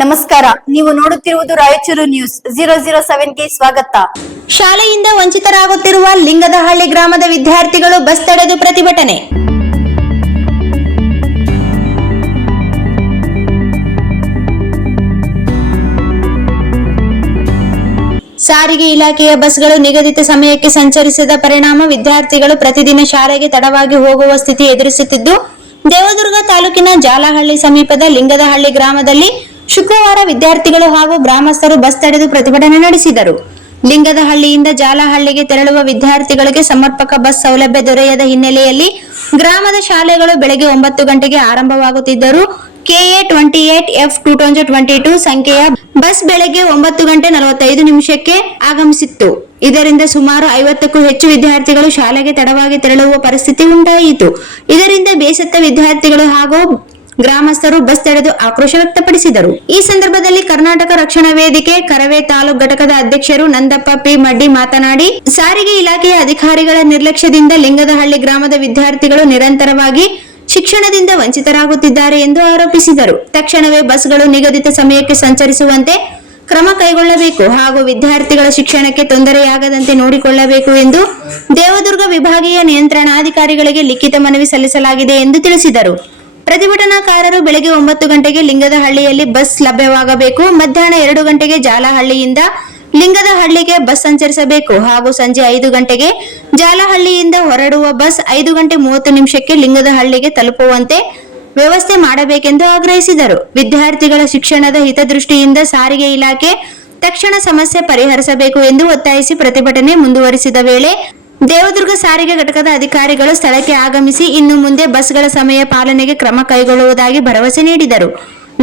ನಮಸ್ಕಾರ, ನೀವು ನೋಡುತ್ತಿರುವುದು ರಾಯಚೂರು ನ್ಯೂಸ್ 007ಗೆ ಸ್ವಾಗತ. ಶಾಲೆಯಿಂದ ವಂಚಿತರಾಗುತ್ತಿರುವ ಲಿಂಗದಹಳ್ಳಿ ಗ್ರಾಮದ ವಿದ್ಯಾರ್ಥಿಗಳು ಬಸ್ ತಡೆದು ಪ್ರತಿಭಟನೆ. ಸಾರಿಗೆ ಇಲಾಖೆಯ ಬಸ್ಗಳು ನಿಗದಿತ ಸಮಯಕ್ಕೆ ಸಂಚರಿಸದ ಪರಿಣಾಮ ವಿದ್ಯಾರ್ಥಿಗಳು ಪ್ರತಿದಿನ ಶಾಲೆಗೆ ತಡವಾಗಿ ಹೋಗುವ ಸ್ಥಿತಿ ಎದುರಿಸುತ್ತಿದ್ದು, ದೇವದುರ್ಗ ತಾಲೂಕಿನ ಜಾಲಹಳ್ಳಿ ಸಮೀಪದ ಲಿಂಗದಹಳ್ಳಿ ಗ್ರಾಮದಲ್ಲಿ ಶುಕ್ರವಾರ ವಿದ್ಯಾರ್ಥಿಗಳು ಹಾಗೂ ಗ್ರಾಮಸ್ಥರು ಬಸ್ ತಡೆದು ಪ್ರತಿಭಟನೆ ನಡೆಸಿದರು. ಲಿಂಗದಹಳ್ಳಿಯಿಂದ ಜಾಲಹಳ್ಳಿಗೆ ತೆರಳುವ ವಿದ್ಯಾರ್ಥಿಗಳಿಗೆ ಸಮರ್ಪಕ ಬಸ್ ಸೌಲಭ್ಯ ದೊರೆಯದ ಹಿನ್ನೆಲೆಯಲ್ಲಿ ಗ್ರಾಮದ ಶಾಲೆಗಳು ಬೆಳಗ್ಗೆ 9 ಗಂಟೆಗೆ ಆರಂಭವಾಗುತ್ತಿದ್ದರೂ KA 28F2022 ಸಂಖ್ಯೆಯ ಬಸ್ ಬೆಳಗ್ಗೆ 9:45 ಆಗಮಿಸಿತ್ತು. ಇದರಿಂದ ಸುಮಾರು 50ಕ್ಕೂ ಹೆಚ್ಚು ವಿದ್ಯಾರ್ಥಿಗಳು ಶಾಲೆಗೆ ತಡವಾಗಿ ತೆರಳುವ ಪರಿಸ್ಥಿತಿ ಉಂಟಾಯಿತು. ಇದರಿಂದ ಬೇಸತ್ತ ವಿದ್ಯಾರ್ಥಿಗಳು ಹಾಗೂ ಗ್ರಾಮಸ್ಥರು ಬಸ್ ತಡೆದು ಆಕ್ರೋಶ ವ್ಯಕ್ತಪಡಿಸಿದರು. ಈ ಸಂದರ್ಭದಲ್ಲಿ ಕರ್ನಾಟಕ ರಕ್ಷಣಾ ವೇದಿಕೆ ಕರವೇ ತಾಲೂಕು ಘಟಕದ ಅಧ್ಯಕ್ಷರು ನಂದಪ್ಪ ಪಿ ಮಡ್ಡಿ ಮಾತನಾಡಿ, ಸಾರಿಗೆ ಇಲಾಖೆಯ ಅಧಿಕಾರಿಗಳ ನಿರ್ಲಕ್ಷ್ಯದಿಂದ ಲಿಂಗದಹಳ್ಳಿ ಗ್ರಾಮದ ವಿದ್ಯಾರ್ಥಿಗಳು ನಿರಂತರವಾಗಿ ಶಿಕ್ಷಣದಿಂದ ವಂಚಿತರಾಗುತ್ತಿದ್ದಾರೆ ಎಂದು ಆರೋಪಿಸಿದರು. ತಕ್ಷಣವೇ ಬಸ್ಗಳು ನಿಗದಿತ ಸಮಯಕ್ಕೆ ಸಂಚರಿಸುವಂತೆ ಕ್ರಮ ಕೈಗೊಳ್ಳಬೇಕು ಹಾಗೂ ವಿದ್ಯಾರ್ಥಿಗಳ ಶಿಕ್ಷಣಕ್ಕೆ ತೊಂದರೆಯಾಗದಂತೆ ನೋಡಿಕೊಳ್ಳಬೇಕು ಎಂದು ದೇವದುರ್ಗ ವಿಭಾಗೀಯ ನಿಯಂತ್ರಣಾಧಿಕಾರಿಗಳಿಗೆ ಲಿಖಿತ ಮನವಿ ಸಲ್ಲಿಸಲಾಗಿದೆ ಎಂದು ತಿಳಿಸಿದರು. ಪ್ರತಿಭಟನಾಕಾರರು ಬೆಳಗ್ಗೆ 9 ಗಂಟೆಗೆ ಲಿಂಗದಹಳ್ಳಿಯಲ್ಲಿ ಬಸ್ ಲಭ್ಯವಾಗಬೇಕು, ಮಧ್ಯಾಹ್ನ 2 ಗಂಟೆಗೆ ಜಾಲಹಳ್ಳಿಯಿಂದ ಲಿಂಗದಹಳ್ಳಿಗೆ ಬಸ್ ಸಂಚರಿಸಬೇಕು ಹಾಗೂ ಸಂಜೆ 5 ಗಂಟೆಗೆ ಜಾಲಹಳ್ಳಿಯಿಂದ ಹೊರಡುವ ಬಸ್ 5:30 ಲಿಂಗದಹಳ್ಳಿಗೆ ತಲುಪುವಂತೆ ವ್ಯವಸ್ಥೆ ಮಾಡಬೇಕೆಂದು ಆಗ್ರಹಿಸಿದರು. ವಿದ್ಯಾರ್ಥಿಗಳ ಶಿಕ್ಷಣದ ಹಿತದೃಷ್ಟಿಯಿಂದ ಸಾರಿಗೆ ಇಲಾಖೆ ತಕ್ಷಣ ಸಮಸ್ಯೆ ಪರಿಹರಿಸಬೇಕು ಎಂದು ಒತ್ತಾಯಿಸಿ ಪ್ರತಿಭಟನೆ ಮುಂದುವರಿಸಿದ ವೇಳೆ ದೇವದುರ್ಗ ಸಾರಿಗೆ ಘಟಕದ ಅಧಿಕಾರಿಗಳು ಸ್ಥಳಕ್ಕೆ ಆಗಮಿಸಿ ಇನ್ನು ಮುಂದೆ ಬಸ್ಗಳ ಸಮಯ ಪಾಲನೆಗೆ ಕ್ರಮ ಕೈಗೊಳ್ಳುವುದಾಗಿ ಭರವಸೆ ನೀಡಿದರು.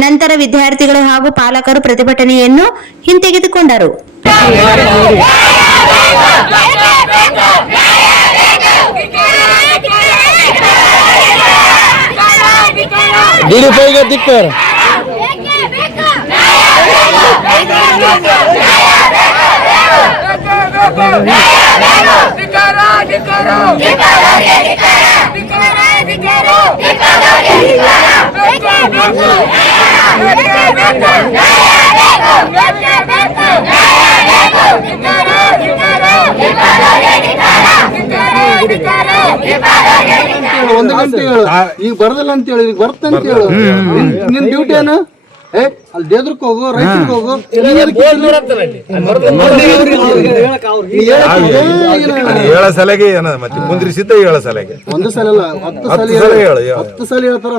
ನಂತರ ವಿದ್ಯಾರ್ಥಿಗಳು ಹಾಗೂ ಪಾಲಕರು ಪ್ರತಿಭಟನೆಯನ್ನು ಹಿಂತೆಗೆದುಕೊಂಡರು. ಒಂದು ಗಂಟೆ ಹೇಳು, ಈಗ ಬರದಿಲ್ಲ ಅಂತ ಹೇಳಿ, ಈಗ ಬರ್ತಂತ ಹೇಳು. ನಿನ್ ಡ್ಯೂಟಿ ಏನು? ಅಲ್ಲಿ ದೇವ್ರಕ್ಕೆ ಹೋಗು, ರೈತರಿಗೆ ಹೋಗು. ಹೇಳ ಸಲಗೆ ಮತ್ತೆ ಕುಂದ್ರಿಸಿದ್ದ ಹೇಳ ಸಲಗೆ ಒಂದು ಸಲ ಅಲ್ಲ, 10 ಸಲ ಹೇಳ್ತಾರ.